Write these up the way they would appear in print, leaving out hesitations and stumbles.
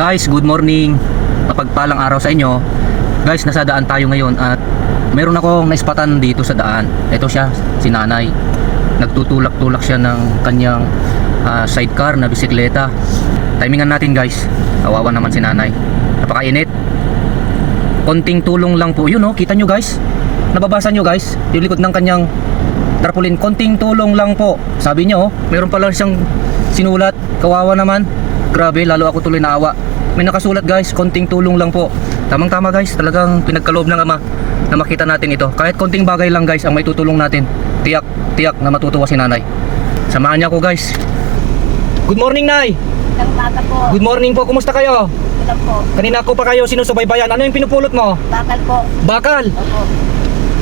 Guys, good morning. Mapagpalang araw sa inyo. Guys, nasa daan tayo ngayon at meron akong naispatan dito sa daan. Ito siya, si nanay. Nagtutulak-tulak siya ng kanyang sidecar na bisikleta. Timingan natin guys. Kawawa naman si nanay. Napakainit. Konting tulong lang po. Yun oh, kita nyo guys. Nababasa nyo guys. Yung likod ng kanyang tarpaulin. Konting tulong lang po. Sabi niya oh, meron pala siyang sinulat. Kawawa naman. Grabe, lalo ako tuloy naawa. May nakasulat guys, konting tulong lang po. Tamang tama guys, talagang pinagkaloob ng Ama na makita natin ito. Kahit konting bagay lang guys ang may tutulong natin. Tiyak na matutuwa si nanay. Samahan niya ako guys. Good morning Nay. Ang baka po. Good morning po, kumusta kayo? Ilan po? Kanina ko pa kayo sinusubaybayan. Ano yung pinupulot mo? Bakal po. Bakal. Opo.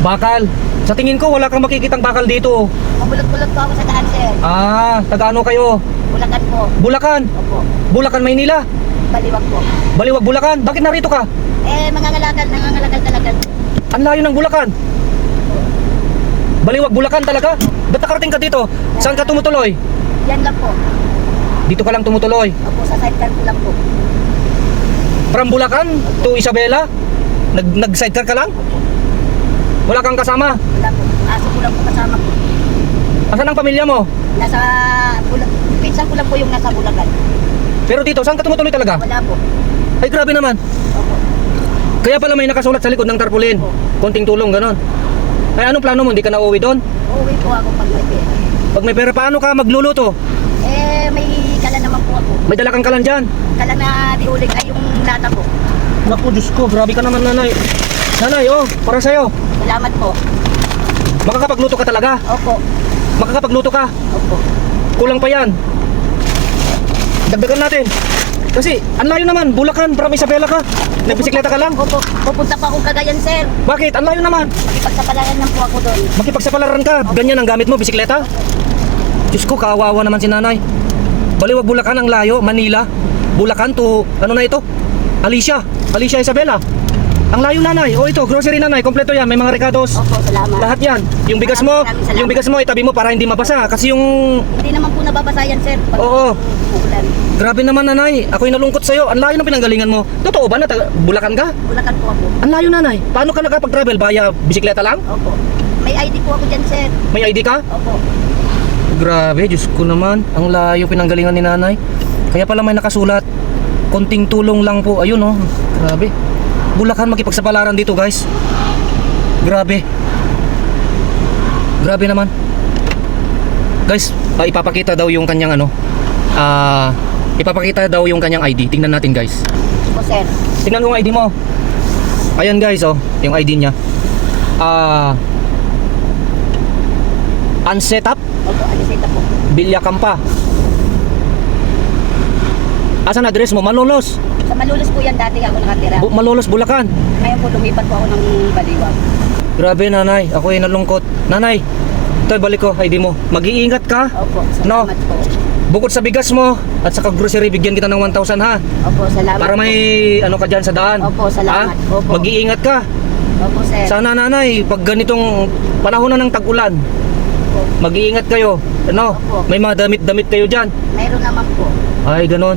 Bakal. Sa tingin ko wala kang makikitang bakal dito. Mabulot-bulot po ako sa daan, sir. Taga-ano kayo? Bulacan po. Bulacan. Opo. Bulacan, Maynila. Baliwag po. Baliwag, Bulacan. Bakit narito ka? Nangangalakal talaga. Ang layo ng Bulacan. Baliwag, Bulacan talaga. Ba't nakarating ka dito? Saan ka tumutuloy? Yan lang po. Dito ka lang tumutuloy. Opo, sa sidecar ko lang po. From Bulacan to Isabela? Nag-sidecar ka lang? Wala kang kasama? Wala po. Aso ko lang po kasama po. Asan ang pamilya mo? Nasa pinsan ko lang po yung nasa Bulacan. Pero dito, saan ka tumutuloy talaga? Wala po. Ay grabe naman. Opo. Kaya pala may nakasulat sa likod ng tarpaulin. Konting tulong, ganon. Ay anong plano mo? Hindi ka na uuwi doon? Uuwi po ako pag may pera. Pag may pera, paano ka magluluto? May kala naman po ako. May dala kang kalan dyan. Kala na diuling ay yung lata po. Naku, Diyos ko, grabe ka naman nanay. Nanay, oh, para sa'yo. Salamat po. Makakapagluto ka talaga. Opo. Makakapagluto ka. Opo. Kulang pa yan. Dagdagan natin. Kasi, ang layo naman, Bulacan, from Isabela ka. Nagbisikleta ka lang. Opo. Pupunta pa akong Cagayan, sir. Bakit? Ang layo naman. Pagsapalaran lang po ako doon. Makipagsapalaran ka. Ganyan ang gamit mo, bisikleta. Diyos ko, kawawa naman si nanay. Baliwag, Bulacan, ang layo. Manila, Bulacan to, ano na ito? Alicia Isabela. Ang layo nanay. O ito, grocery nanay, kompleto yan. May mga recados. Opo, salamat. Lahat yan. Yung bigas mo, Maraming salamat. yung bigas mo itabi mo para hindi mabasa. Kasi yung... Hindi naman po nababasa yan, sir. Pag Oo. umuulan. Grabe naman nanay. Ako'y nalungkot sa'yo. Ang layo ng pinanggalingan mo. Totoo ba na Bulacan ka? Bulacan po ako. Ang layo nanay. Paano ka nakapag-travel? Via bisikleta lang? Opo. May ID po ako dyan, sir. May ID ka? Opo. Grabe, Diyos ko naman. Ang layo pinanggalingan ni nanay. Kaya pala may nakasulat. Konting tulong lang po. Ayun oh. Grabe. Bulacan, makipagsapalaran dito guys. Grabe. Grabe naman. Guys, ipapakita daw yung kanyang ano. Ipapakita daw yung kanyang ID. Tingnan natin guys. Opo, sir. Tingnan mo yung ID mo. Ayan guys oh, yung ID niya. Unsetup Opo, alisita po. Bilyacampa. Asan address mo? Malolos. Sa Malulos po yan dati ako nakatira. Malolos, Bulacan. Ngayon po lumipat po ako ng Baliwag. Grabe nanay, ako ay nalungkot. Nanay, ito balik ko ID mo. Mag-iingat ka. Opo, No. salamat po. Bukod sa bigas mo at sa grocery, bigyan kita ng 1,000 ha. Opo, salamat Para may ano ka dyan sa daan. Opo, salamat. Ha? Opo. Mag-iingat ka. po. Opo, sir. Sana nanay, pag ganitong panahon na ng tag-ulan, Opo. mag-iingat kayo. Ano? Opo. May mga damit-damit kayo dyan. Mayroon naman po. Ay, ganon.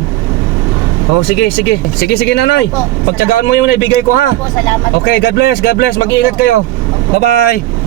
Oh, sige nanay. Opo. Pagtiyagaan mo yung naibigay ko ha. Opo, salamat. Okay, God bless. Mag-iingat kayo. Bye-bye.